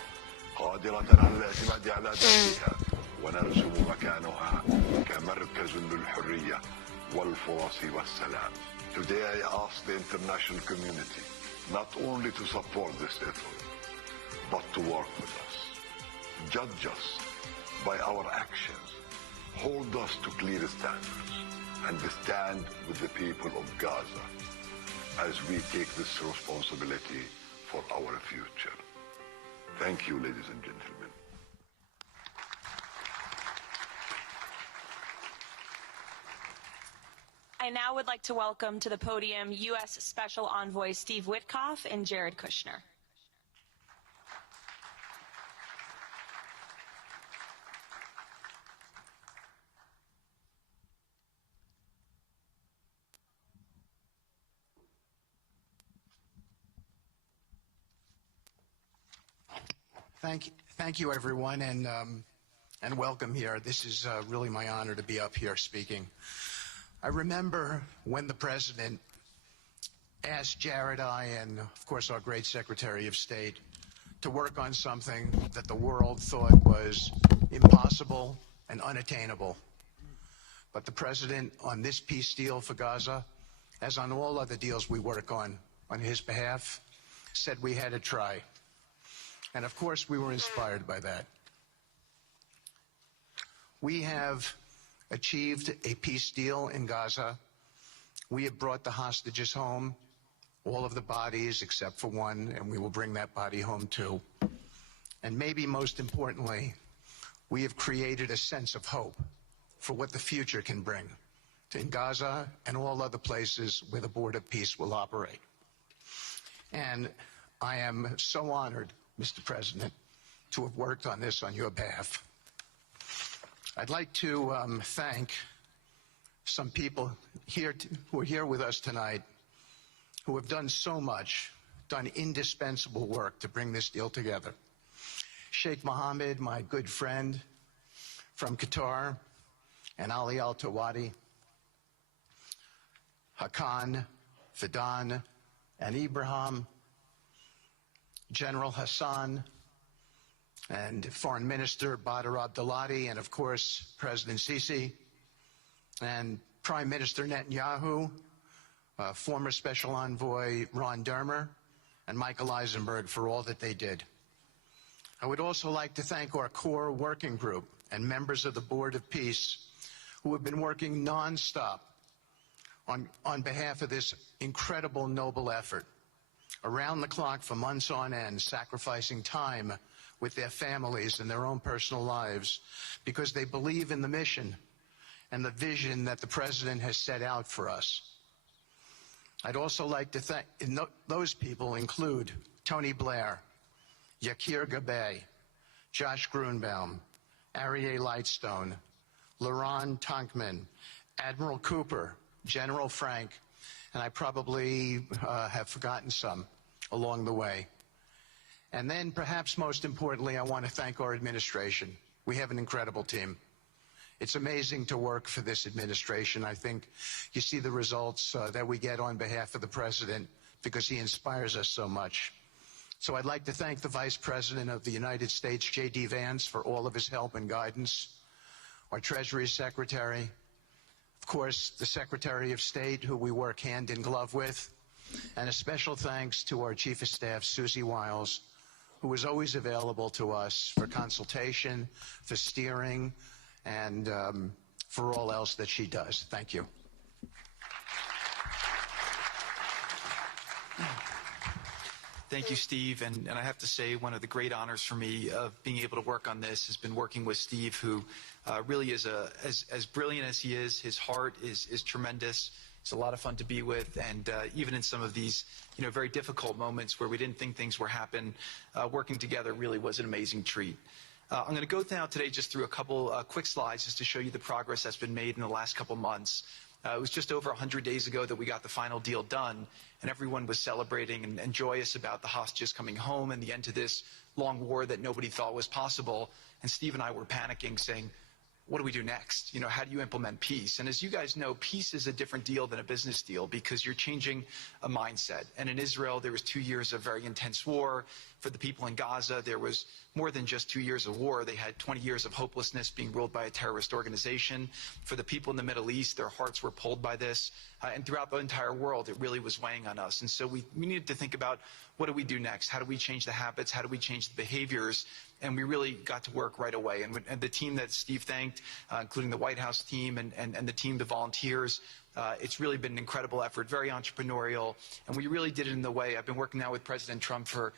على الاعتماد على ذاتها، ونرسم مكانها كمركز للحرية والفرص والسلام. Today I ask the international community not only to support this effort, but to work with us. Judge us by our actions. Hold us to clear standards, and stand with the people of Gaza as we take this responsibility for our future. Thank you, ladies and gentlemen. I now would like to welcome to the podium U.S. Special Envoy Steve Witkoff and Jared Kushner. Thank you, everyone, and welcome here. This is really my honor to be up here speaking. I remember when the president asked Jared, I, and of course our great Secretary of State, to work on something that the world thought was impossible and unattainable. But the president, on this peace deal for Gaza, as on all other deals we work on his behalf, said we had to try. And of course we were inspired by that. We have achieved a peace deal in Gaza. We have brought the hostages home, all of the bodies except for one, and we will bring that body home too. And maybe most importantly, we have created a sense of hope for what the future can bring in Gaza and all other places where the board of peace will operate. And I am so honored, Mr. President, to have worked on this on your behalf. I'd like to thank some people here who are here with us tonight who have done so much, done indispensable work to bring this deal together. Sheikh Mohammed, my good friend from Qatar, and Ali Al-Tawadi, Hakan, Fidan, and Ibrahim, General Hassan, and Foreign Minister Badr Abdulati, and of course, President Sisi, and Prime Minister Netanyahu, former Special Envoy Ron Dermer, and Michael Eisenberg for all that they did. I would also like to thank our core working group and members of the Board of Peace who have been working nonstop on behalf of this incredible, noble effort, around the clock for months on end, sacrificing time with their families and their own personal lives because they believe in the mission and the vision that the President has set out for us. I'd also like to thank, those people include Tony Blair, Yakir Gabay, Josh Grunbaum, Aryeh Lightstone, Laron Tonkman, Admiral Cooper, General Frank, and I probably have forgotten some along the way. And then perhaps most importantly, I want to thank our administration. We have an incredible team. It's amazing to work for this administration. I think you see the results that we get on behalf of the President because he inspires us so much. So I'd like to thank the Vice President of the United States, J.D. Vance, for all of his help and guidance, our Treasury Secretary, of course, the Secretary of State, who we work hand in glove with, and a special thanks to our Chief of Staff, Susie Wiles, who is always available to us for consultation, for steering, and for all else that she does. Thank you. Thank you, Steve. And I have to say, one of the great honors for me of being able to work on this has been working with Steve, who really is as brilliant as he is. His heart is tremendous. It's a lot of fun to be with, and even in some of these, very difficult moments where we didn't think things were happening, working together really was an amazing treat. I'm going to go now today just through a couple quick slides just to show you the progress that's been made in the last couple months. It was just over 100 days ago that we got the final deal done, and everyone was celebrating and joyous about the hostages coming home and the end to this long war that nobody thought was possible. And Steve and I were panicking, saying, what do we do next? How do you implement peace? And as you guys know, peace is a different deal than a business deal because you're changing a mindset. And in Israel, there was 2 years of very intense war. For the people in Gaza, there was more than just 2 years of war. They had 20 years of hopelessness, being ruled by a terrorist organization. For the people in the Middle East, their hearts were pulled by this. And throughout the entire world, it really was weighing on us. And so we needed to think about, what do we do next? How do we change the habits? How do we change the behaviors? And we really got to work right away. And the team that Steve thanked, including the White House team and the team, the volunteers, it's really been an incredible effort, very entrepreneurial. And we really did it in the way. I've been working now with President Trump for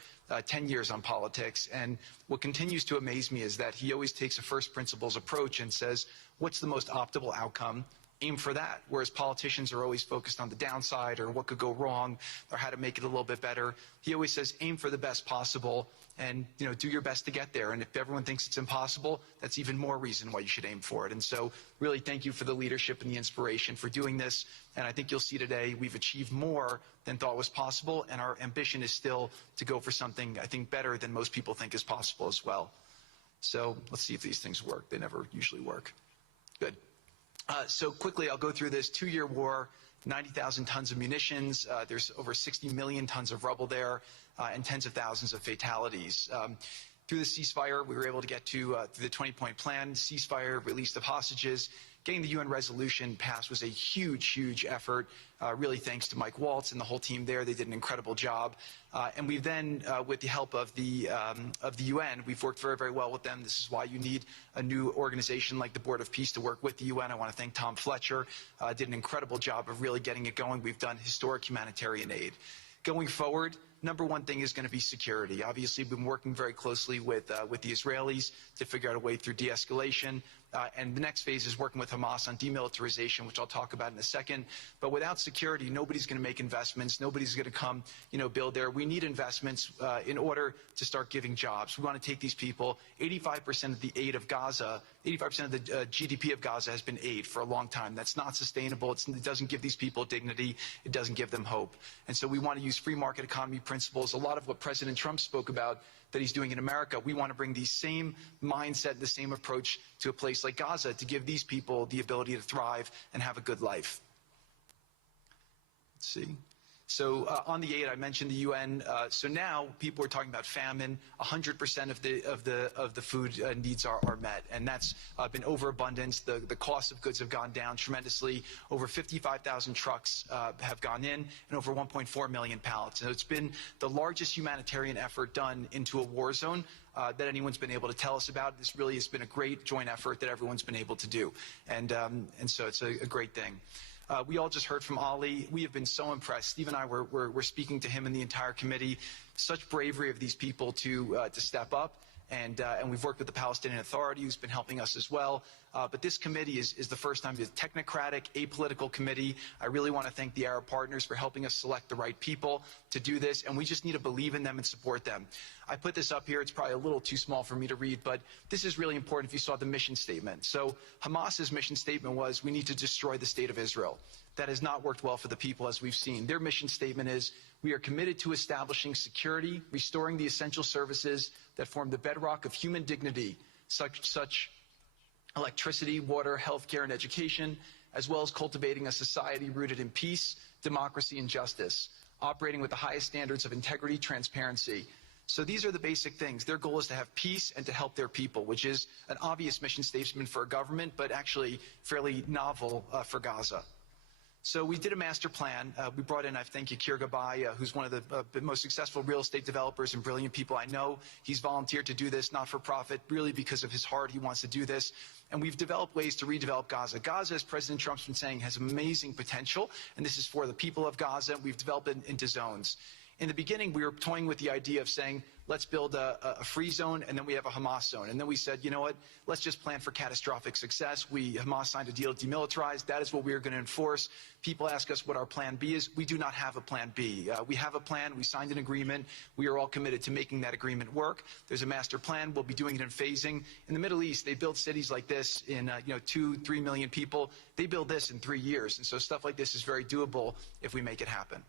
10 years on politics. And what continues to amaze me is that he always takes a first principles approach and says, what's the most optimal outcome? Aim for that. Whereas politicians are always focused on the downside or what could go wrong or how to make it a little bit better. He always says, aim for the best possible and, do your best to get there. And if everyone thinks it's impossible, that's even more reason why you should aim for it. And so really thank you for the leadership and the inspiration for doing this. And I think you'll see today we've achieved more than thought was possible. And our ambition is still to go for something, I think, better than most people think is possible as well. So let's see if these things work. They never usually work. Good. So quickly, I'll go through this 2-year war, 90,000 tons of munitions. There's over 60 million tons of rubble there, and tens of thousands of fatalities. Through the ceasefire, we were able to get to through the 20-point plan, ceasefire, release of hostages. Getting the UN resolution passed was a huge, huge effort, really thanks to Mike Waltz and the whole team there. They did an incredible job. And we've then, with the help of the UN, we've worked very, very well with them. This is why you need a new organization like the Board of Peace to work with the UN. I want to thank Tom Fletcher, did an incredible job of really getting it going. We've done historic humanitarian aid. Going forward, number one thing is going to be security. Obviously, we've been working very closely with the Israelis to figure out a way through de-escalation. And the next phase is working with Hamas on demilitarization, which I'll talk about in a second. But without security, nobody's going to make investments. Nobody's going to come, build there. We need investments in order to start giving jobs. We want to take these people. 85% of the aid of Gaza, 85% of the GDP of Gaza has been aid for a long time. That's not sustainable. It doesn't give these people dignity. It doesn't give them hope. And so we want to use free market economy principles. A lot of what President Trump spoke about that he's doing in America, we want to bring the same mindset, the same approach to a place like Gaza to give these people the ability to thrive and have a good life. Let's see. So on the aid, I mentioned the UN. So now people are talking about famine. 100% of the food needs are met, and that's been overabundance. The cost of goods have gone down tremendously. Over 55,000 trucks have gone in, and over 1.4 million pallets. And it's been the largest humanitarian effort done into a war zone that anyone's been able to tell us about. This really has been a great joint effort that everyone's been able to do, and so it's a great thing. We all just heard from Ali. We have been so impressed. Steve and I were speaking to him and the entire committee. Such bravery of these people to step up. And we've worked with the Palestinian Authority, who's been helping us as well. But this committee is the first time it's a technocratic, apolitical committee. I really want to thank the Arab partners for helping us select the right people to do this. And we just need to believe in them and support them. I put this up here. It's probably a little too small for me to read, but this is really important if you saw the mission statement. So Hamas's mission statement was, we need to destroy the state of Israel. That has not worked well for the people, as we've seen. Their mission statement is, we are committed to establishing security, restoring the essential services that form the bedrock of human dignity, such electricity, water, healthcare, and education, as well as cultivating a society rooted in peace, democracy, and justice, operating with the highest standards of integrity, transparency. So these are the basic things. Their goal is to have peace and to help their people, which is an obvious mission statement for a government, but actually fairly novel for Gaza. So we did a master plan. We brought in, I thank Yakir Gabay, who's one of the most successful real estate developers and brilliant people I know. He's volunteered to do this, not for profit, really because of his heart. He wants to do this. And we've developed ways to redevelop Gaza. Gaza, as President Trump's been saying, has amazing potential, and this is for the people of Gaza. We've developed it into zones. In the beginning, we were toying with the idea of saying, let's build a free zone, and then we have a Hamas zone. And then we said, you know what, let's just plan for catastrophic success. Hamas signed a deal to demilitarize. That is what we are going to enforce. People ask us what our plan B is. We do not have a plan B. We have a plan. We signed an agreement. We are all committed to making that agreement work. There's a master plan. We'll be doing it in phasing. In the Middle East, they build cities like this in 2-3 million people. They build this in 3 years. And so stuff like this is very doable if we make it happen.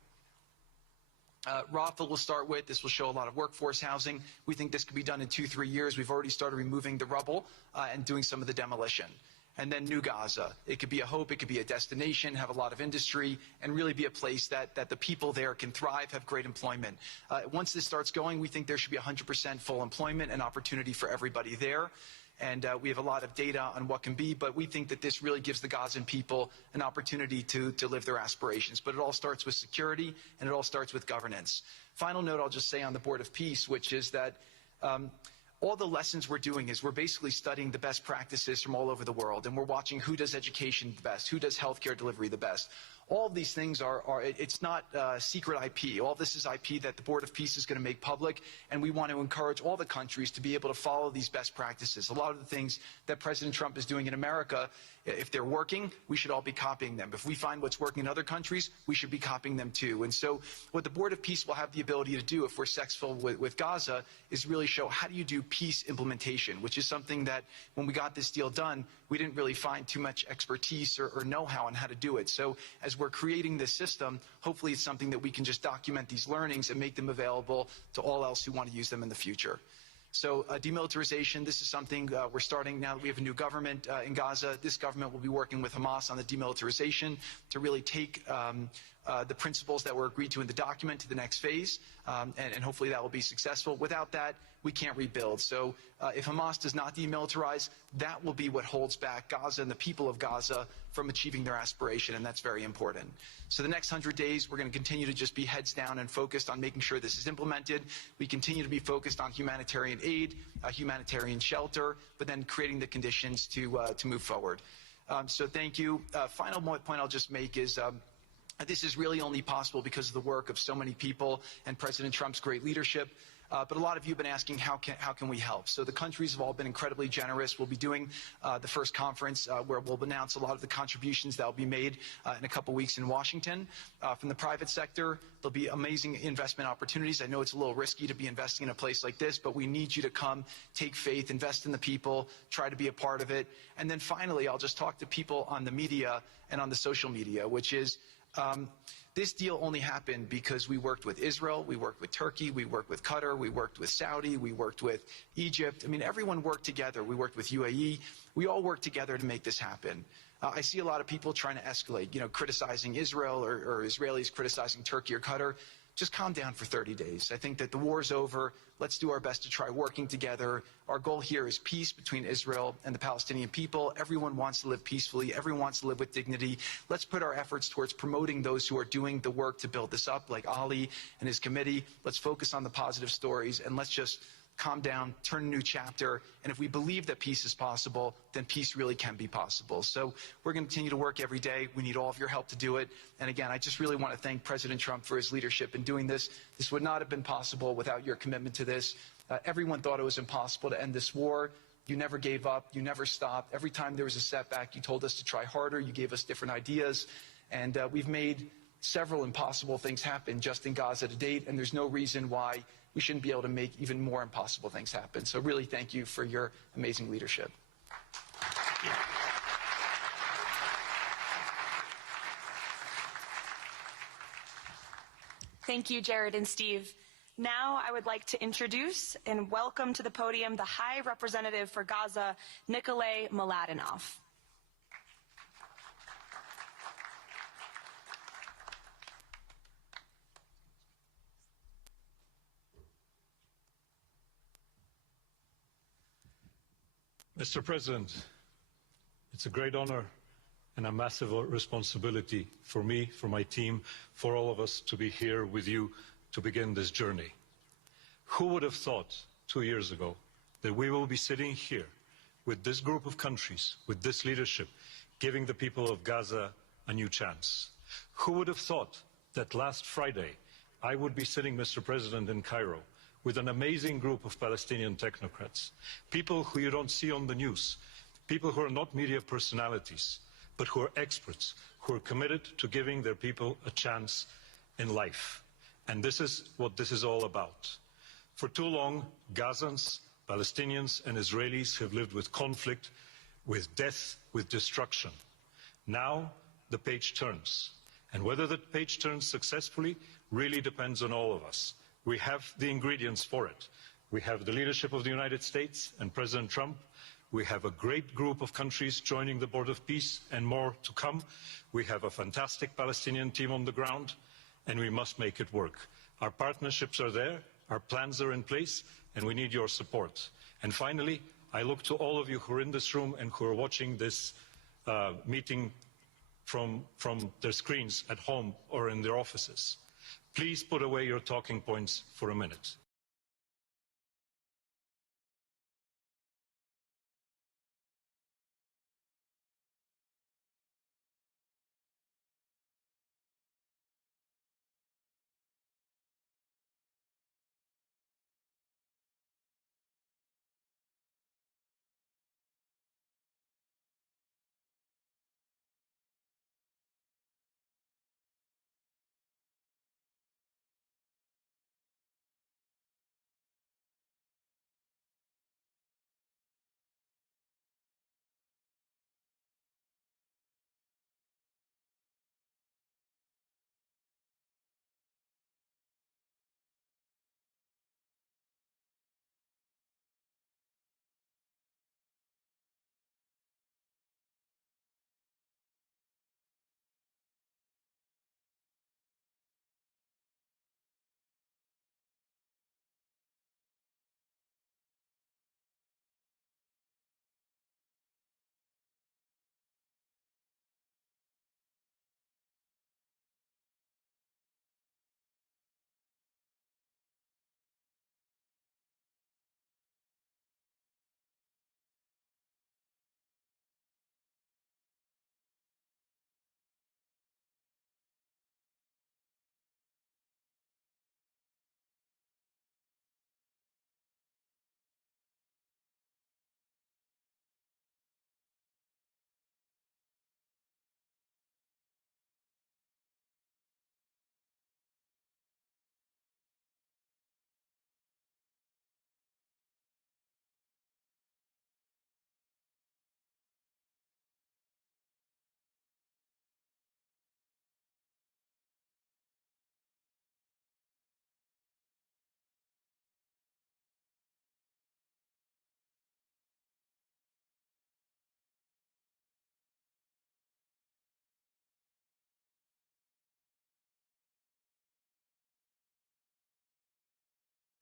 Rafa will start with. This will show a lot of workforce housing. We think this could be done in 2-3 years. We've already started removing the rubble and doing some of the demolition. And then New Gaza. It could be a hope. It could be a destination, have a lot of industry, and really be a place that the people there can thrive, have great employment. Once this starts going, we think there should be 100% full employment and opportunity for everybody there. And we have a lot of data on what can be, but we think that this really gives the Gazan people an opportunity to live their aspirations. But it all starts with security, and it all starts with governance. Final note I'll just say on the Board of Peace, which is that all the lessons we're doing is we're basically studying the best practices from all over the world, and we're watching who does education the best, who does healthcare delivery the best. All of these things it's not secret IP. All this is IP that the Board of Peace is going to make public, and we want to encourage all the countries to be able to follow these best practices. A lot of the things that President Trump is doing in America, if they're working, we should all be copying them. If we find what's working in other countries, we should be copying them too. And so what the Board of Peace will have the ability to do if we're successful with Gaza is really show how do you do peace implementation, which is something that when we got this deal done, we didn't really find too much expertise or know-how on how to do it. So as we're creating this system, hopefully it's something that we can just document these learnings and make them available to all else who want to use them in the future. So demilitarization, this is something we're starting now that we have a new government in Gaza. This government will be working with Hamas on the demilitarization to really take the principles that were agreed to in the document to the next phase, and hopefully that will be successful. Without that, we can't rebuild. So if Hamas does not demilitarize, that will be what holds back Gaza and the people of Gaza from achieving their aspiration, and that's very important. So the next 100 days, we're going to continue to just be heads down and focused on making sure this is implemented. We continue to be focused on humanitarian aid, humanitarian shelter, but then creating the conditions to move forward. So thank you. Final point I'll just make is this is really only possible because of the work of so many people and President Trump's great leadership. But a lot of you have been asking, how can we help? So the countries have all been incredibly generous. We'll be doing the first conference where we'll announce a lot of the contributions that will be made in a couple weeks in Washington. From the private sector, there'll be amazing investment opportunities. I know it's a little risky to be investing in a place like this, but we need you to come, take faith, invest in the people, try to be a part of it. And then finally, I'll just talk to people on the media and on the social media, which is this deal only happened because we worked with Israel, we worked with Turkey, we worked with Qatar, we worked with Saudi, we worked with Egypt. I mean, everyone worked together. We worked with UAE. We all worked together to make this happen. I see a lot of people trying to escalate, criticizing Israel or Israelis criticizing Turkey or Qatar. Just calm down for 30 days. I think that the war's over. Let's do our best to try working together. Our goal here is peace between Israel and the Palestinian people. Everyone wants to live peacefully. Everyone wants to live with dignity. Let's put our efforts towards promoting those who are doing the work to build this up, like Ali and his committee. Let's focus on the positive stories, and let's just calm down, turn a new chapter, and if we believe that peace is possible, then peace really can be possible. So we're going to continue to work every day. We need all of your help to do it. And again, I just really want to thank President Trump for his leadership in doing this. This would not have been possible without your commitment to this. Everyone thought it was impossible to end this war. You never gave up. You never stopped. Every time there was a setback, you told us to try harder. You gave us different ideas. And we've made several impossible things happen just in Gaza to date, and there's no reason why we shouldn't be able to make even more impossible things happen. So really thank you for your amazing leadership. Thank you, Jared and Steve. Now I would like to introduce and welcome to the podium the High Representative for Gaza, Nikolay Mladenov. Mr. President, it's a great honor and a massive responsibility for me, for my team, for all of us to be here with you to begin this journey. Who would have thought 2 years ago that we will be sitting here with this group of countries, with this leadership, giving the people of Gaza a new chance? Who would have thought that last Friday I would be sitting, Mr. President, in Cairo with an amazing group of Palestinian technocrats, people who you don't see on the news, people who are not media personalities, but who are experts, who are committed to giving their people a chance in life. And this is what this is all about. For too long, Gazans, Palestinians and Israelis have lived with conflict, with death, with destruction. Now the page turns. And whether the page turns successfully really depends on all of us. We have the ingredients for it. We have the leadership of the United States and President Trump. We have a great group of countries joining the Board of Peace and more to come. We have a fantastic Palestinian team on the ground, and we must make it work. Our partnerships are there, our plans are in place, and we need your support. And finally, I look to all of you who are in this room and who are watching this meeting from their screens at home or in their offices. Please put away your talking points for a minute.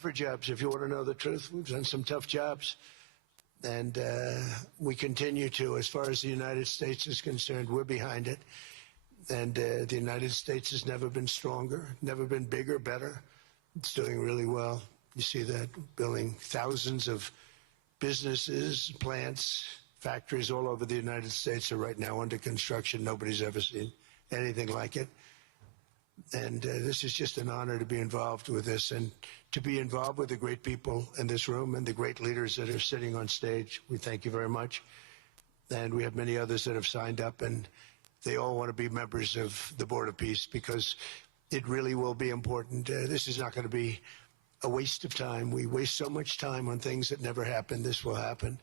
For jobs, if you want to know the truth, we've done some tough jobs. And we continue to. As far as the United States is concerned, we're behind it. And the United States has never been stronger, never been bigger, better. It's doing really well. You see that, building thousands of businesses, plants, factories all over the United States are right now under construction. Nobody's ever seen anything like it. And this is just an honor to be involved with this and to be involved with the great people in this room and the great leaders that are sitting on stage. We thank you very much. And we have many others that have signed up, and they all want to be members of the Board of Peace because it really will be important. This is not going to be a waste of time. We waste so much time on things that never happen. This will happen,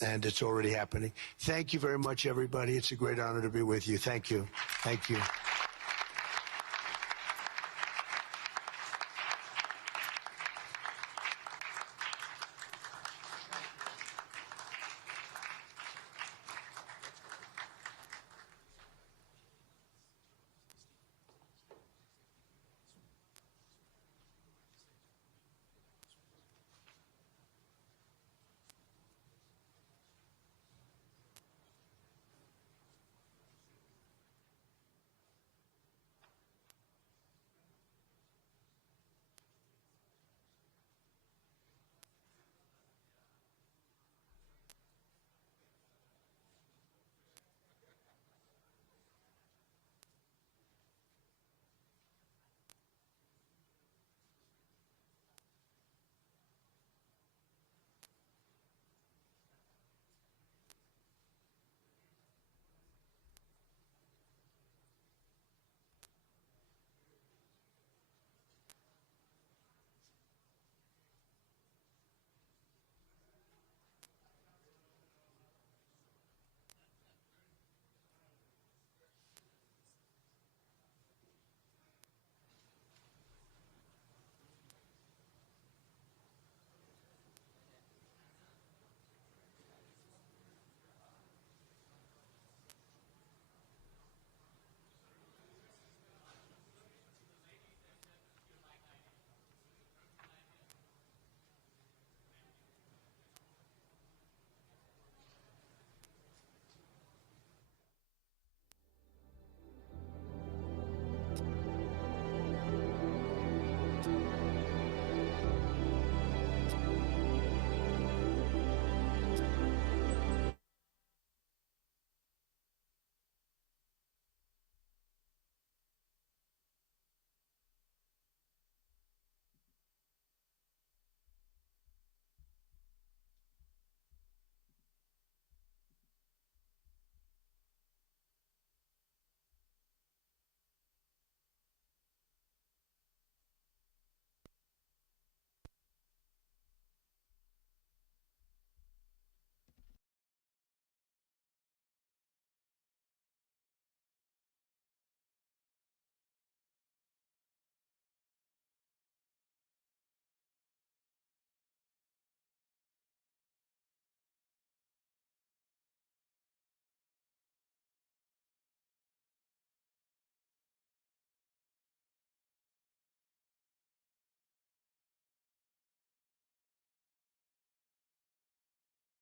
and it's already happening. Thank you very much, everybody. It's a great honor to be with you. Thank you. Thank you.